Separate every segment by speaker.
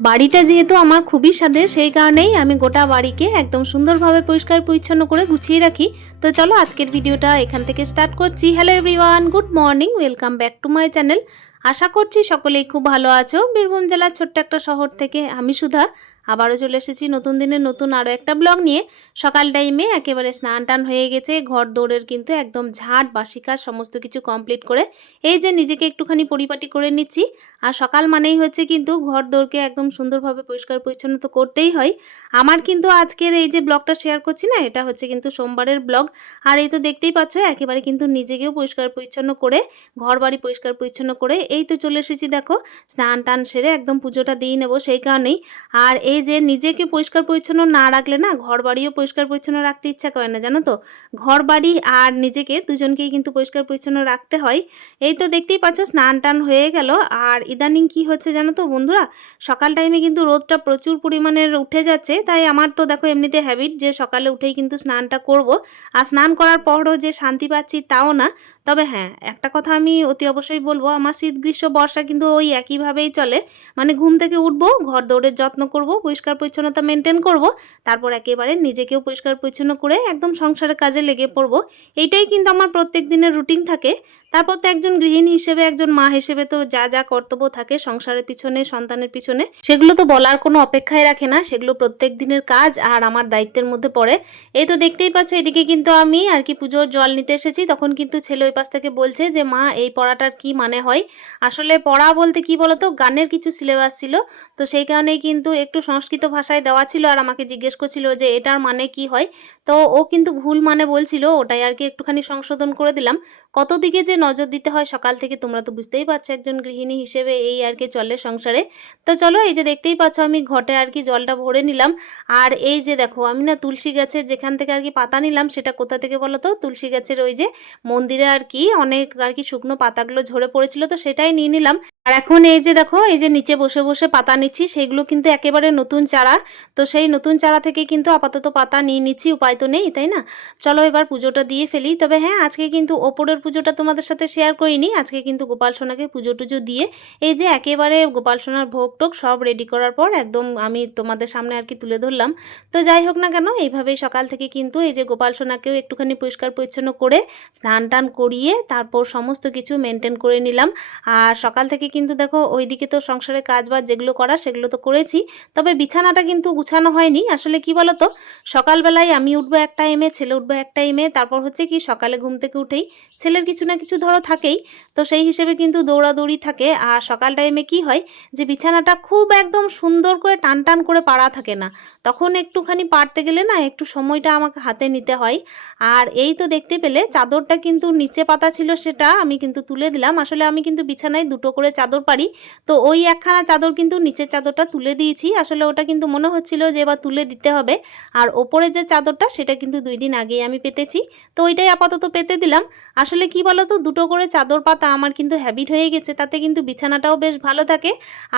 Speaker 1: বাড়িটা যেহেতু আমার খুবই স্বাদের, সেই কারণেই আমি গোটা বাড়িকে একদম সুন্দরভাবে পরিষ্কার পরিচ্ছন্ন করে গুছিয়ে রাখি। তো চলো আজকের ভিডিওটা এখান থেকে স্টার্ট করছি। Hello everyone good morning welcome back to my channel আশা করছি সকলেই খুব ভালো আছো। বীরভূম জেলার ছোট্ট একটা শহর থেকে আমি সুধা। আবারও চলে এসেছি নতুন দিনের নতুন আরও একটা ব্লগ নিয়ে। সকাল টাইমে একেবারে স্নান টান হয়ে গেছে, ঘর দৌড়ের কিন্তু একদম ঝাড় বাসি কাজ সমস্ত কিছু কমপ্লিট করে এই যে নিজেকে একটুখানি পরিপাটি করে নিচ্ছি। আর সকাল মানেই হচ্ছে কিন্তু ঘর দৌড়কে একদম সুন্দরভাবে পরিষ্কার পরিচ্ছন্ন তো করতেই হয়। আমার কিন্তু আজকের এই যে ব্লগটা শেয়ার করছি না, এটা হচ্ছে কিন্তু সোমবারের ব্লগ। আর এই তো দেখতেই পাচ্ছ, একেবারে কিন্তু নিজেকেও পরিষ্কার পরিচ্ছন্ন করে ঘর বাড়ি পরিষ্কার পরিচ্ছন্ন করে এই তো চলে এসেছি দেখো। স্নান টান সেরে একদম পুজোটা দিয়ে নেব সেই কারণেই। আর এই যে নিজেকে পরিষ্কার পরিচ্ছন্ন না রাখলে না ঘর বাড়িও পরিষ্কার পরিচ্ছন্ন রাখতে ইচ্ছা করে না, জানো তো? ঘর বাড়ি আর নিজেকে দুজনকেই কিন্তু পরিষ্কার পরিচ্ছন্ন রাখতে হয়। এই তো দেখতেই পাচ্ছ স্নান টান হয়ে গেল। আর ইদানিং কি হচ্ছে জানো তো বন্ধুরা? সকাল টাইমে কিন্তু রোদটা প্রচুর পরিমাণের উঠে যাচ্ছে। তাই আমার তো দেখো এমনিতে হ্যাবিট যে সকালে উঠেই কিন্তু স্নানটা করব। আর স্নান করার পরও যে শান্তি পাচ্ছি তাও না। তবে হ্যাঁ একটা কথা আমি অতি অবশ্যই বলব, আমার শীত গ্রীষ্ম বর্ষা কিন্তু ওই একইভাবেই চলে। মানে ঘুম থেকে উঠবো, ঘর দৌড়ের যত্ন করব পরিষ্কার পরিচ্ছন্নতা মেনটেন করব, তারপর একেবারে নিজেকেও পরিষ্কার পরিচ্ছন্ন করে একদম সংসারের কাজে লেগে পড়ব। এইটাই কিন্তু আমার প্রত্যেক দিনের রুটিন থাকে। তারপর তো একজন গৃহিণী হিসেবে, একজন মা হিসেবে তো যা যা কর্তব্য থাকে সংসারের পিছনে, সন্তানের পিছনে, সেগুলো তো বলার কোনো অপেক্ষায় রাখে না। সেগুলো প্রত্যেক দিনের কাজ আর আমার দায়িত্বের মধ্যে পড়ে। এই তো দেখতেই পাচ্ছ, এদিকে কিন্তু আমি আর কি পুজোর জল নিতে এসেছি। তখন কিন্তু ছেলে ওই পাশ থেকে বলছে যে, মা, এই পড়াটার কি মানে হয়? আসলে পড়া বলতে কি বলতো, গানের কিছু সিলেবাস ছিল। তো সেই কারণেই কিন্তু একটু সংস্কৃত ভাষায় দেওয়া ছিল আর আমাকে জিজ্ঞেস করছিল যে, এটার মানে কি হয়? তো ও কিন্তু ভুল মানে বলছিল, ওটাই আর কি একটুখানি সংশোধন করে দিলাম। কত দিকে যে নজর দিতে হয়, সকাল থেকে তোমরা তো বুঝতেই পারছ একজন গৃহিণী হিসেবে এই আর কি চলে সংসারে। তো চলো এই যে দেখতেই পাচ্ছ আমি ঘটে আর কি জলটা ভরে নিলাম। আর এই যে দেখো, আমি না তুলসী গাছের যেখান থেকে আর কি পাতা নিলাম, সেটা কোথা থেকে বলো তো? তুলসী গাছের ওই যে মন্দিরে আর কি অনেক আর কি শুকনো পাতাগুলো ঝরে পড়েছিল, তো সেটাই নিয়ে নিলাম। আর এখন এই যে দেখো, এই যে নিচে বসে বসে পাতা নিচ্ছি, সেগুলো কিন্তু একেবারে নতুন চারা। তো সেই নতুন চারা থেকে কিন্তু আপাতত পাতা নিয়ে নিচ্ছি, উপায় তো নেই, তাই না? চলো এবার পুজোটা দিয়ে ফেলি। তবে হ্যাঁ আজকে কিন্তু ওপরের পুজোটা তোমাদের সাথে শেয়ার করিনি। আজকে কিন্তু গোপাল সোনাকে পুজো টুজো দিয়ে এই যে একেবারে গোপাল সোনার ভোগ টোক সব রেডি করার পর একদম আমি তোমাদের সামনে আর কি তুলে ধরলাম। তো যাই হোক না কেন, এইভাবেই সকাল থেকে কিন্তু এই যে গোপাল সোনাকেও একটুখানি পরিষ্কার পরিচ্ছন্ন করে স্নান টান করিয়ে তারপর সমস্ত কিছু মেনটেন করে নিলাম। আর সকাল থেকে কিন্তু দেখো ওইদিকে তো সংসারে কাজ বাজ যেগুলো করা সেগুলো তো করেছি, তবে বিছানাটা কিন্তু গুছানো হয়নি। আসলে কি বলো তো সকালবেলায় আমি উঠবো এক টাইমে ছেলে উঠবো এক টাইমে তারপর হচ্ছে কি সকালে ঘুম থেকে উঠেই ছেলের কিছু না কিছু ধরো থাকেই, তো সেই হিসেবে কিন্তু দৌড়াদৌড়ি থাকে। আর সকাল টাইমে কি হয় যে, বিছানাটা খুব একদম সুন্দর করে টান টান করে পাড়া থাকে না। তখন একটুখানি পারতে গেলে না একটু সময়টা আমাকে হাতে নিতে হয়। আর এই তো দেখতে পেলে চাদরটা কিন্তু নিচে পাতা ছিল সেটা আমি কিন্তু তুলে দিলাম। আসলে আমি কিন্তু বিছানায় দুটো করে চাদর পারি তো ওই একখানা চাদর কিন্তু নিচের চাদরটা তুলে দিয়েছি। আসলে ওটা কিন্তু মনে হচ্ছিল যে, এবার তুলে দিতে হবে। আর ওপরে যে চাদরটা সেটা কিন্তু দুই দিন আগেই আমি পেতেছি। তো ওইটাই আপাতত পেতে দিলাম। আসলে কি বলো তো দুটো করে চাদর পাতা আমার কিন্তু হ্যাবিট হয়ে গেছে, তাতে কিন্তু বিছানাটাও বেশ ভালো থাকে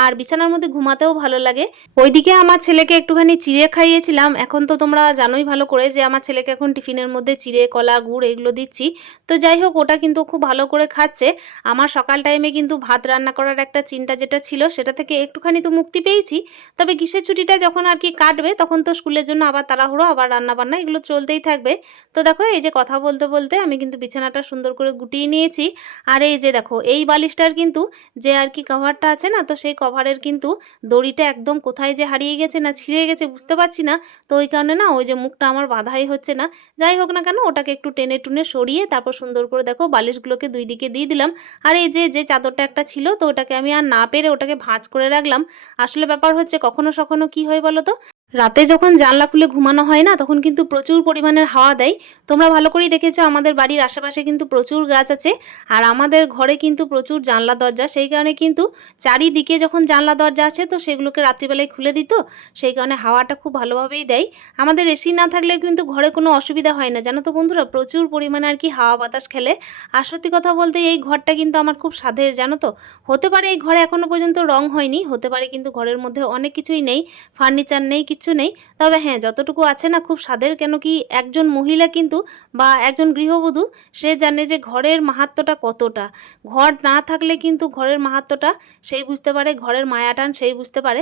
Speaker 1: আর বিছানার মধ্যে ঘুমাতেও ভালো লাগে। ওইদিকে আমার ছেলেকে একটুখানি চিড়ে খাইয়েছিলাম, এখন তো তোমরা জানোই ভালো করে যে আমার ছেলেকে এখন টিফিনের মধ্যে চিড়ে, কলা, গুড় এগুলো দিচ্ছি। তো যাই হোক, ওটা কিন্তু খুব ভালো করে খাচ্ছে। আমার সকাল টাইমে কিন্তু ভাত রান্না করার একটা চিন্তা যেটা ছিল, সেটা থেকে একটুখানি তো মুক্তি পেয়েছি। তবে গ্রীষ্মের ছুটিটা যখন আর কি কাটবে, তখন তো স্কুলের জন্য আবার তাড়াহুড়ো, আবার রান্না বান্না এগুলো চলতেই থাকবে। তো দেখো, এই যে কথা বলতে বলতে আমি কিন্তু বিছানাটা সুন্দর করে গুটিয়ে নিয়েছি। আর এই যে দেখো, এই বালিশটার কিন্তু যে আর কি কভারটা আছে না, তো সেই কভারের কিন্তু দড়িটা একদম কোথায় যে হারিয়ে গেছে না ছিঁড়ে গেছে বুঝতে পারছি না। তো ওই কারণে না ওই যে মুখটা আমার বাধাই হচ্ছে না। যাই হোক না কেন, ওটাকে একটু টেনে টুনে সরিয়ে তারপর সুন্দর করে দেখো বালিশগুলোকে দুই দিকে দিয়ে দিলাম। আর এই যে যে চাদরটা একটা ছিল, তো ওটাকে আমি আর না পেরে ওটাকে ভাঁজ করে রাখলাম। আসলে ব্যাপার হচ্ছে কখনো, সখনো কি হয় বলো তো? রাতে যখন জানলা খুলে ঘুমানো হয় না, তখন কিন্তু প্রচুর পরিমাণের হাওয়া দেয়। তোমরা ভালো করেই দেখেছ আমাদের বাড়ির আশেপাশে কিন্তু প্রচুর গাছ আছে, আর আমাদের ঘরে কিন্তু প্রচুর জানলা দরজা। সেই কারণে কিন্তু চারিদিকে যখন জানলা দরজা আছে, তো সেগুলোকে রাত্রিবেলায় খুলে দিত। সেই কারণে হাওয়াটা খুব ভালোভাবেই দেয়। আমাদের এসি না থাকলে কিন্তু ঘরে কোনো অসুবিধা হয় না। জানো তো বন্ধুরা, প্রচুর পরিমাণে আর কি হাওয়া বাতাস খেলে। আর সত্যি কথা বলতে এই ঘরটা কিন্তু আমার খুব স্বাদের জানো তো। হতে পারে এই ঘরে এখনও পর্যন্ত রং হয়নি, হতে পারে কিন্তু ঘরের মধ্যে অনেক কিছুই নেই। ফার্নিচার নেই কিচ্ছু নেই। তবে হ্যাঁ যতটুকু আছে না, খুব স্বাদের। কেন কি একজন মহিলা কিন্তু বা একজন গৃহবধূ, সে জানে যে ঘরের মাহাত্ম্যটা কতটা। ঘর না থাকলে কিন্তু ঘরের মাহাত্ম্যটা সেই বুঝতে পারে, ঘরের মায়াটান সেই বুঝতে পারে।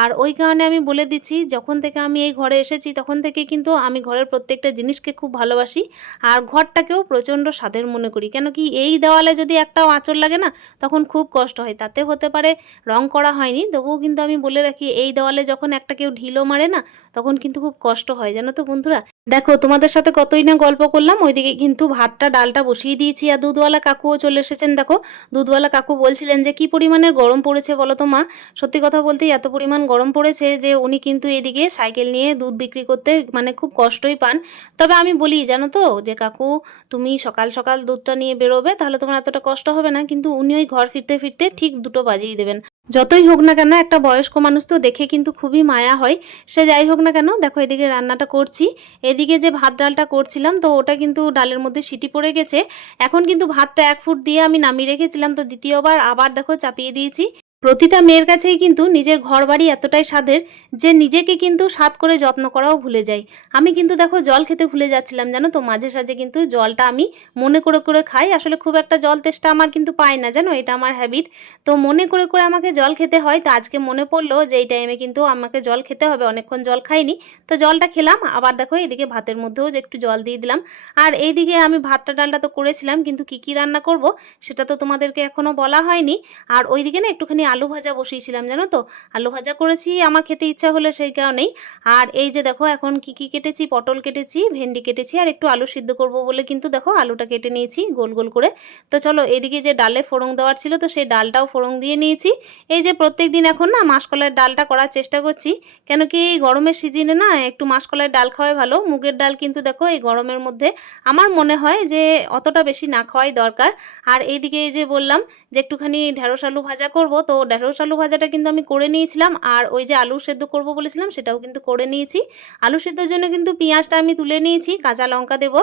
Speaker 1: আর ওই কারণে আমি বলে দিচ্ছি, যখন থেকে আমি এই ঘরে এসেছি, তখন থেকে কিন্তু আমি ঘরের প্রত্যেকটা জিনিসকে খুব ভালোবাসি। আর ঘরটাকেও প্রচণ্ড স্বাদের মনে করি। কেন কি এই দেওয়ালে যদি একটাও আঁচড় লাগে না, তখন খুব কষ্ট হয়। তাতে হতে পারে রং করা হয়নি, তবুও কিন্তু আমি বলে রাখি, এই দেওয়ালে যখন একটা কেউ ঢিলও মারে না, তখন কিন্তু খুব কষ্ট হয়, জানো তো বন্ধুরা? দেখো, তোমাদের সাথে কতই না গল্প করলাম, ওইদিকে কিন্তু ভাতটা, ডালটা বসিয়ে দিয়েছি, আর দুধওয়ালা কাকুও চলে এসেছেন। দেখো, দুধওয়ালা কাকু বলছিলেন যে, কি পরিমাণের গরম পড়েছে বলো তো মা? সত্যি কথা বলতেই এত পরিমাণ গরম পড়েছে যে, উনি কিন্তু এদিকে সাইকেল নিয়ে দুধ বিক্রি করতে মানে খুব কষ্টই পান। তবে আমি বলি, জানো তো যে, কাকু, তুমি সকাল সকাল দুধটা নিয়ে বেরোবে, তাহলে তোমার এতটা কষ্ট হবে না। কিন্তু উনি ওই ঘর ফিরতে ফিরতে ঠিক দুটো বাজিয়ে দেবেন। যতই হোক না কেন, একটা বয়স্ক মানুষ তো দেখে কিন্তু খুবই মায়া হয়। সে যাই হোক না কেন, দেখো এদিকে রান্নাটা করছি। এদিকে যে ভাত ডালটা করছিলাম, তো ওটা কিন্তু ডালের মধ্যে সিটি পড়ে গেছে। এখন কিন্তু ভাতটা এক ফুট দিয়ে আমি নামিয়ে রেখেছিলাম, তো দ্বিতীয়বার আবার দেখো চাপিয়ে দিয়েছি। প্রতিটা মেয়ের কাছেই কিন্তু নিজের ঘর বাড়ি এতটাই স্বাদের যে নিজেকে কিন্তু স্বাদ করে যত্ন করাও ভুলে যায় আমি কিন্তু দেখো জল খেতে ভুলে যাচ্ছিলাম, জানো তো? মাঝে সাঝে কিন্তু জলটা আমি মনে করে করে খাই। আসলে খুব একটা জল তেষ্টা আমার কিন্তু পাই না, জানো? এটা আমার হ্যাবিট তো মনে করে করে আমাকে জল খেতে হয়। তো আজকে মনে পড়ল যে এই টাইমে কিন্তু আমাকে জল খেতে হবে। অনেকক্ষণ জল খাইনি। তো জলটা খেলাম। আবার দেখো এদিকে ভাতের মধ্যেও যে একটু জল দিয়ে দিলাম। আর এইদিকে আমি ভাতটা, ডালটা তো করেছিলাম। কিন্তু কি কি রান্না করব সেটা তো তোমাদেরকে এখনও বলা হয়নি। আর ওইদিকে না একটুখানি আলু ভাজা বসিয়েছিলাম, জানো তো? আলু ভাজা করেছি, আমার খেতে ইচ্ছা হলে সেই কারণেই। আর এই যে দেখো, এখন কি কি কেটেছি? পটল কেটেছি, ভেন্ডি কেটেছি, আর একটু আলু সিদ্ধ করব বলে কিন্তু দেখো, আলুটা কেটে নিয়েছি গোল গোল করে। তো চলো, এদিকে যে ডালে ফোড়ং দেওয়ার ছিল, তো সেই ডালটাও ফোড়ং দিয়ে নিয়েছি। এই যে প্রত্যেক দিন এখন না, মাসকলাইয়ের ডালটা করার চেষ্টা করছি। কেন কি এই গরমের সিজনে না, একটু মাসকলাইয়ের ডাল খাওয়াই ভালো। মুগের ডাল কিন্তু দেখো, এই গরমের মধ্যে আমার মনে হয় যে অতটা বেশি না খাওয়াই দরকার। আর এইদিকে এই যে বললাম যে একটুখানি ঢেঁড়স আলু ভাজা করব, তো ঢেঁড়স আলু ভাজাটা কিন্তু আমি করে নিয়েছিলাম, আর ওই যে আলু সেদ্ধ করব বলেছিলাম সেটাও কিন্তু করে নিয়েছি। আলু সেদ্ধর জন্য কিন্তু পেঁয়াজটা আমি তুলে নিয়েছি, কাঁচা লঙ্কা দেবো।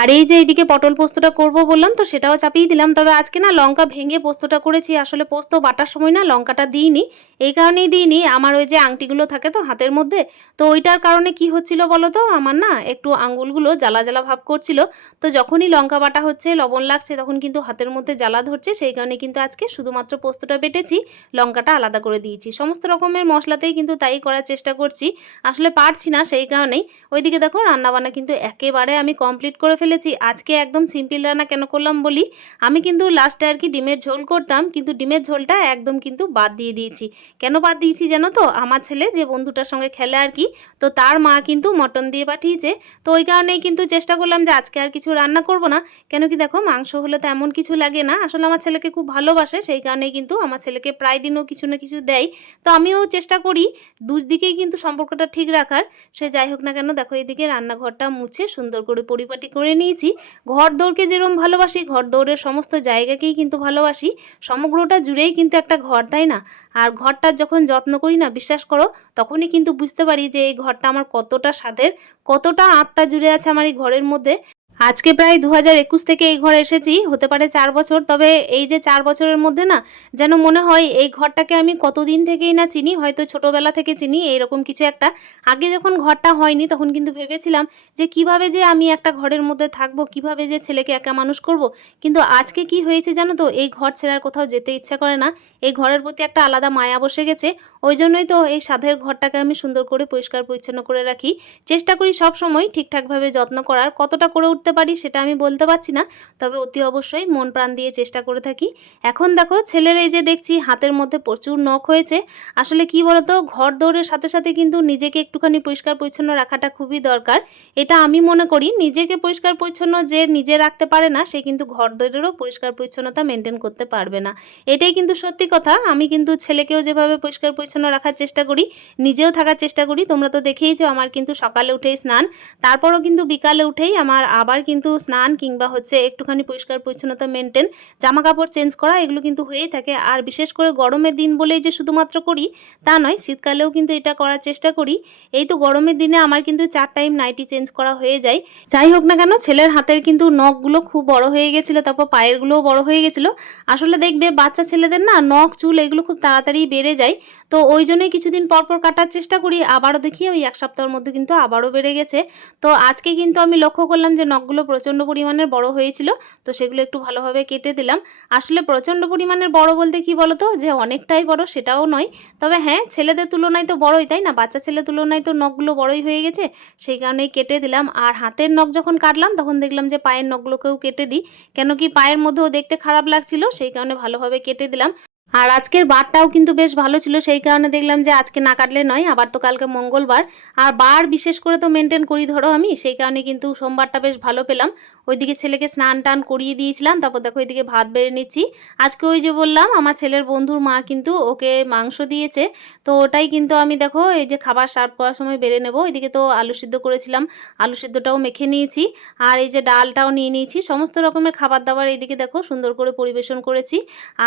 Speaker 1: আর এই যে এইদিকে পটল পোস্তটা করব বললাম, তো সেটাও চাপিয়ে দিলাম। তবে আজকে না লঙ্কা ভেঙে পোস্তটা করেছি, আসলে পোস্ত বাটার সময় না লঙ্কাটা দিইনি। এই কারণেই দিইনি, আমার ওই যে আংটিগুলো থাকে তো হাতের মধ্যে, তো ওইটার কারণে কি হচ্ছিল বলো তো আমার না একটু আঙ্গুলগুলো জ্বালা জ্বালা ভাব করছিল, তো যখনই লঙ্কা বাটা হচ্ছে, লবণ লাগছে, তখন কিন্তু হাতের মধ্যে জ্বালা ধরছে, সেই কারণে কিন্তু আজকে শুধুমাত্র পোস্তটা বেটেছি, লঙ্কাটা আলাদা করে দিয়েছি। সমস্ত রকমের মশলাতেই কিন্তু তাই করার চেষ্টা করছি, আসলে পারছি না সেই কারণেই। ওইদিকে দেখো রান্নাবান্না কিন্তু একেবারে আমি কমপ্লিট করে ফেলেছি। আজকে একদম সিম্পল রান্না কেন করলাম বলি? আমি কিন্তু লাস্টে আর কি ডিমের ঝোল করতাম, কিন্তু ডিমের ঝোলটা একদম কিন্তু বাদ দিয়ে দিয়েছি। কেন বাদ দিয়েছি জানো তো? আমার ছেলে যে বন্ধুটার সঙ্গে খেলে আর কি, তো তার মা কিন্তু মটন দিয়ে পাঠিয়েছে। তো ওই কারণেই কিন্তু চেষ্টা করলাম যে আজকে আর কিছু রান্না করব না। কেন কি দেখো, মাংস হলে তো এমন কিছু লাগে না। আসলে আমার ছেলেকে খুব ভালোবাসে, সেই কারণেই কিন্তু আমার ছেলেকে প্রায় দিনও কিছু না কিছু দেয়। তো আমিও চেষ্টা করি দুদিকেই কিন্তু সম্পর্কটা ঠিক রাখার। সে যাই হোক না কেন, দেখো এদিকে রান্নাঘরটা মুছে সুন্দর করে পরিপাটি করে নিয়েছি, ঘর দৌড়কে যেরকম ভালোবাসি, ঘর দৌড়ের সমস্ত জায়গাকেই কিন্তু ভালোবাসি। সমগ্রটা জুড়েই কিন্তু একটা ঘর, তাই না? আর ঘরটার যখন যত্ন করি না, বিশ্বাস করো, তখনই কিন্তু বুঝতে পারি যে এই ঘরটা আমার কতটা স্বাদের, কতটা আত্মা জুড়ে আছে আমার এই ঘরের মধ্যে। আজকে প্রায় দু হাজার একুশ থেকে এই ঘরে এসেছি, হতে পারে চার বছর। তবে এই যে চার বছরের মধ্যে না, যেন মনে হয় এই ঘরটাকে আমি কতদিন থেকেই না চিনি, হয়তো ছোটোবেলা থেকে চিনি, এইরকম কিছু একটা। আগে যখন ঘরটা হয়নি, তখন কিন্তু ভেবেছিলাম যে কীভাবে যে আমি একটা ঘরের মধ্যে থাকব, কীভাবে যে ছেলেকে একা মানুষ করব। কিন্তু আজকে কি হয়েছে জানো তো, এই ঘর ছেড়ার কোথাও যেতে ইচ্ছা করে না। এই ঘরের প্রতি একটা আলাদা মায়া বসে গেছে। ওই জন্যই তো এই সাধের ঘরটাকে আমি সুন্দর করে পরিষ্কার পরিচ্ছন্ন করে রাখি। চেষ্টা করি সব সময় ঠিকঠাকভাবে যত্ন করার, কতটা করে উঠতে পারি সেটা আমি বলতে পারছি না, তবে অতি অবশ্যই মন প্রাণ দিয়ে চেষ্টা করে থাকি। এখন দেখো ছেলের এই যে দেখছি হাতের মধ্যে প্রচুর নখ হয়েছে, আসলে কি বলতো ঘর দৌড়ের সাথে সাথে কিন্তু নিজেকে একটুখানি পরিষ্কার পরিচ্ছন্ন রাখাটা খুবই দরকার। এটা আমি মনে করি নিজেকে পরিষ্কার পরিচ্ছন্ন যে নিজে রাখতে পারে না, সে কিন্তু ঘর দৌড়েরও পরিষ্কার পরিচ্ছন্নতা মেনটেন করতে পারবে না। এটাই কিন্তু সত্যি কথা, আমি কিন্তু ছেলেকেও যেভাবে পরিষ্কার পরিচ্ছন্ন রাখার চেষ্টা করি, নিজেও থাকার চেষ্টা করি। তোমরা তো দেখেইছো আমার কিন্তু সকালে উঠেই স্নান, তারপরও কিন্তু বিকালে উঠেই আমার আবার আবার কিন্তু স্নান কিংবা হচ্ছে একটুখানি পরিষ্কার পরিচ্ছন্নতা মেনটেন জামা কাপড় চেঞ্জ করা, এগুলো কিন্তু হয়েই থাকে। আর বিশেষ করে গরমের দিন বলেই যে শুধুমাত্র করি, তা নয়, শীতকালেও কিন্তু এটা করার চেষ্টা করি। এই তো গরমের দিনে আমার কিন্তু চার টাইম নাইটি চেঞ্জ করা হয়ে যায়। যাই হোক না কেন, ছেলের হাতের কিন্তু নখগুলো খুব বড় হয়ে গেছিল, তারপর পায়েরগুলোও বড় হয়ে গেছিল। আসলে দেখবে বাচ্চা ছেলেদের না, নখ, চুল এগুলো খুব তাড়াতাড়ি বেড়ে যায়। তো ওই জন্যই কিছুদিন পর পর কাটার চেষ্টা করি, আবারও দেখি ওই এক সপ্তাহের মধ্যে কিন্তু আবারও বেড়ে গেছে। তো আজকে কিন্তু আমি লক্ষ্য করলাম যে নখগুলো প্রচণ্ড পরিমাণের বড় হয়েছিল, তো সেগুলো একটু ভালোভাবে কেটে দিলাম। আসলে প্রচণ্ড পরিমাণের বড় বলতে কি বলতো? যে অনেকটাই বড় সেটাও নয়। তবে হ্যাঁ ছেলেদের তুলনায় তো বড়ই, তাই না? বাচ্চা ছেলের তুলনায় তো নখগুলো বড়ই হয়ে গেছে, সেই কারণেই কেটে দিলাম। আর হাতের নখ যখন কাটলাম, তখন দেখলাম যে পায়ের নখগুলোকেও কেটে দিই। কেন কি পায়ের মধ্যেও দেখতে খারাপ লাগছিল, সেই কারণে ভালোভাবে কেটে দিলাম। আর আজকের বারটাও কিন্তু বেশ ভালো ছিল, সেই কারণে দেখলাম যে আজকে না কাটলে নয়, আবার তো কালকে মঙ্গলবার। আর বার বিশেষ করে তো মেনটেন করি, ধরো আমি, সেই কারণে কিন্তু সোমবারটা বেশ ভালো পেলাম। ওইদিকে ছেলেকে স্নান টান করিয়ে দিয়েছিলাম, তারপর দেখো ওইদিকে ভাত বেড়ে নিচ্ছি। আজকে ওই যে বললাম, আমার ছেলের বন্ধুর মা কিন্তু ওকে মাংস দিয়েছে। তো ওটাই কিন্তু আমি দেখো এই যে খাবার সার্ভ করার সময় বেড়ে নেব। ওইদিকে তো আলু সিদ্ধ করেছিলাম, আলু সিদ্ধটাও মেখে নিয়েছি। আর এই যে ডালটাও নিয়ে নিয়েছি, সমস্ত রকমের খাবার দাবার এইদিকে দেখো সুন্দর করে পরিবেশন করেছি।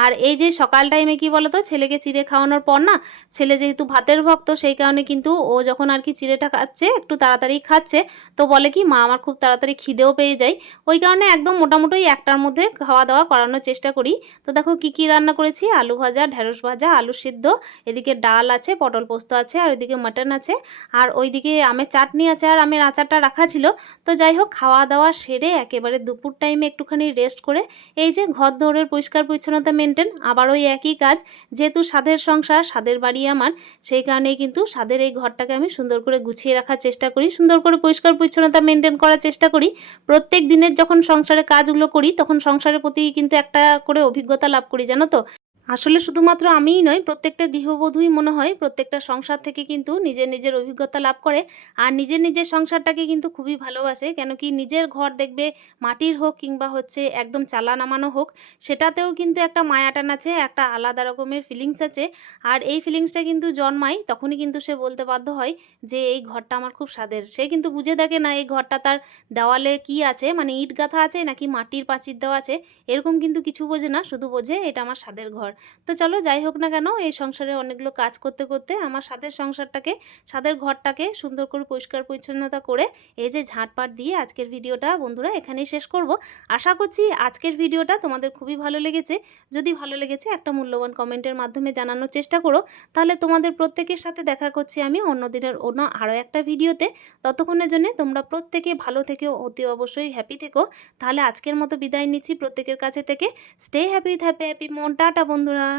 Speaker 1: আর এই যে সকাল টাইমে কি বলতো? ছেলেকে চিড়ে খাওয়ানোর পর না, ছেলে যেহেতু ভাতের ভক্ত, সেই কারণে কিন্তু ও যখন আর কি চিড়েটা খাচ্ছে, একটু তাড়াতাড়ি খাচ্ছে, তো বলে কি, মা, আমার খুব তাড়াতাড়ি খিদেও পেয়ে যায়। ওই কারণে একদম মোটামুটি একটার মধ্যে খাওয়া দাওয়া করানোর চেষ্টা করি। তো দেখো কি কি রান্না করেছি? আলু ভাজা, ঢেঁড়স ভাজা, আলু সিদ্ধ, এদিকে ডাল আছে, পটল পোস্ত আছে, আর ওইদিকে মাটন আছে, আর ওইদিকে আমের চাটনি আছে, আর আমের আচারটা রাখা ছিল। তো যাই হোক খাওয়া দাওয়া সেরে একেবারে দুপুর টাইমে একটুখানি রেস্ট করে, এই যে ঘর দৌড়ের পরিষ্কার পরিচ্ছন্নতা মেনটেন আবার ওই একই কাজ। যেহেতু স্বাদের সংসার স্বাদের বাড়ি আমার, সেই কারণেই কিন্তু স্বাদের এই ঘরটাকে আমি সুন্দর করে গুছিয়ে রাখার চেষ্টা করি, সুন্দর করে পরিষ্কার পরিচ্ছন্নতা মেনটেন করার চেষ্টা করি। প্রত্যেক দিনের যখন সংসারে কাজগুলো করি, তখন সংসারের প্রতি কিন্তু একটা করে অভিজ্ঞতা লাভ করি, জানো তো? আসলে শুধুমাত্র আমিই নয় প্রত্যেকটা গৃহবধূই মনে হয় প্রত্যেকটা সংসার থেকে কিন্তু নিজের নিজের অভিজ্ঞতা লাভ করে আর নিজের নিজের সংসারটাকে কিন্তু খুবই ভালোবাসে। কেন কি নিজের ঘর দেখবে মাটির হোক কিংবা হচ্ছে একদম চালা নামানো হোক, সেটাতেও কিন্তু একটা মায়াটান আছে, একটা আলাদা রকমের ফিলিংস আছে। আর এই ফিলিংসটা কিন্তু জন্মায় তখনই কিন্তু সে বলতে বাধ্য হয় যে, এই ঘরটা আমার খুব স্বাদের। সে কিন্তু বুঝে দেখে না এই ঘরটা তার দেওয়ালে কি আছে মানে ইট গাঁথা আছে নাকি মাটির পাঁচির দেওয়া আছে, এরকম কিন্তু কিছু বোঝে না, শুধু বোঝে এটা আমার স্বাদের ঘর। তো চলো যাই হোক না কেন, এই সংসারে অনেকগুলো কাজ করতে করতে আমার স্বাদের সংসারটাকে, সাদের ঘরটাকে সুন্দর করে পরিষ্কার পরিচ্ছন্নতা করে এই যে ঝাঁটপাট দিয়ে আজকের ভিডিওটা বন্ধুরা এখানেই শেষ করব। আশা করছি আজকের ভিডিওটা তোমাদের খুবই ভালো লেগেছে। যদি ভালো লেগেছে একটা মূল্যবান কমেন্টের মাধ্যমে জানানোর চেষ্টা করো। তাহলে তোমাদের প্রত্যেকের সাথে দেখা করছি আমি অন্য দিনের অন্য আরও একটা ভিডিওতে। ততক্ষণের জন্য তোমরা প্রত্যেকে ভালো থেকে, অতি অবশ্যই হ্যাপি থেকো। তাহলে আজকের মতো বিদায় নিচ্ছি প্রত্যেকের কাছে থেকে। স্টে হ্যাপি হ্যাপি হ্যাপি মন টাটা বন্ধুরা